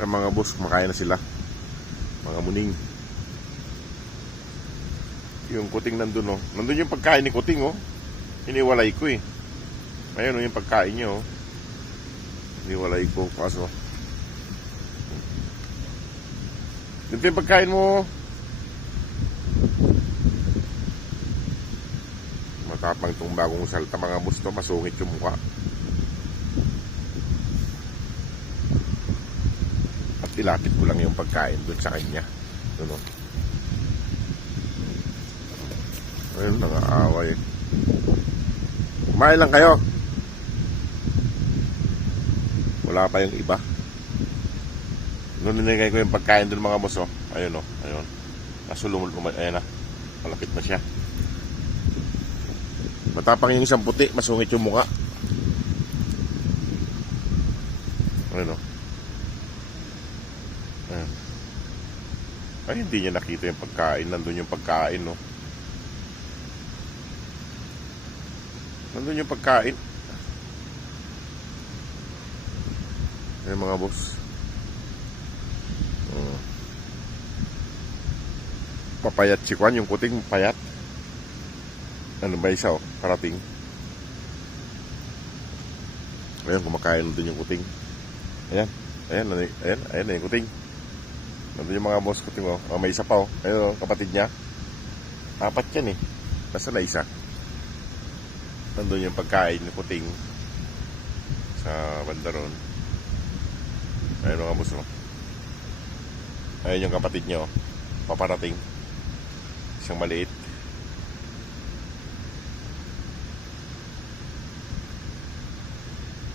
Mga boss, kumakain na sila. Mga muning. Yung kuting nandun, oh. Nandun yung pagkain ni kuting, oh. Iniwalay ko, eh. Ayun, oh, yung pagkain niya, oh. Iniwalay ko. Kaso. Dito yung pagkain mo. Matapang itong bagong salta, mga boss, to. Masungit yung mukha. At ilapit ko lang yung pagkain dun sa kanya. Doon, oh. Ayun, nangaaway. Kumain lang kayo. Wala pa yung iba. Nung ninigay ko yung pagkain dun, mga boss, oh. Ayun, oh. Ayun. Nasulumul. Ayun na. Malapit na siya. Matapang yung isang puti. Masungit yung mukha. Ayun, oh. Ayun. Ay, hindi niya nakita yung pagkain. Nandun yung pagkain, no. Nandun yung pagkain. Ayun, mga boss. Papayat si Kwan, yung kuting payat. Ano ba isa, oh, parating. Ayun, kumakain nandun yung kuting. Ayan, ayan, ayan, ayan na yung kuting. Nandun yung mga boss kuting, oh. Oh, may isa pa, oh. Ayun, oh, kapatid niya. Apat yan, eh. Basta na isa. Nandun yung pagkain ni kuting sa bandaron. Ayun, mga boss, oh. Ayun yung kapatid niya, oh. Paparating. Isang maliit.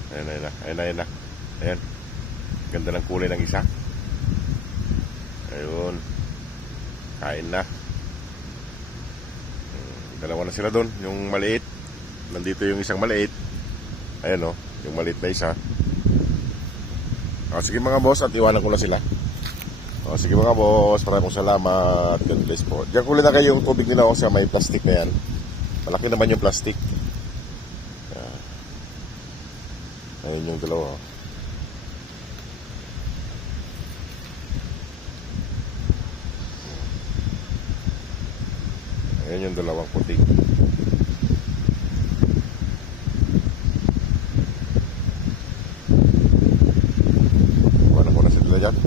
Ayan, ayan na. Ayan, ayan na. Ayan. Ganda ng kulay ng isa. Ayun. Kain na. Dalawa na sila doon. Yung maliit. Nandito yung isang maliit. Ayan, o. Yung maliit na isa. Sige mga boss, at iwanan ko na sila. Sige mga boss, maraming salamat. God bless po. Diyan kulit na kayo yung tubig nila, kasi may plastic na yan. Malaki naman yung plastic. Ayun yung dalawa. Ayun yung dalawang puting. Iwanan ko na sila dyan.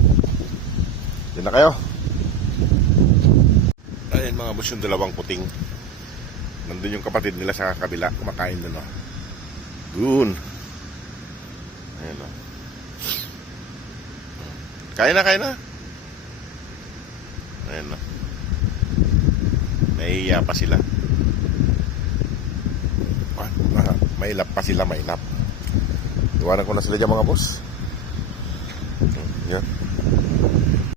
Diyan na kayo. Ayun mga boss, yung dalawang puting. Nandun yung kapatid nila sa kabila. Kumakain doon, oh. Doon. Ayun, oh. Kain na, kain na. Ayun, oh. Naiiya pa sila. Mailap pa sila, mailap. Iwanan ko na sila dyan mga boss. Yan.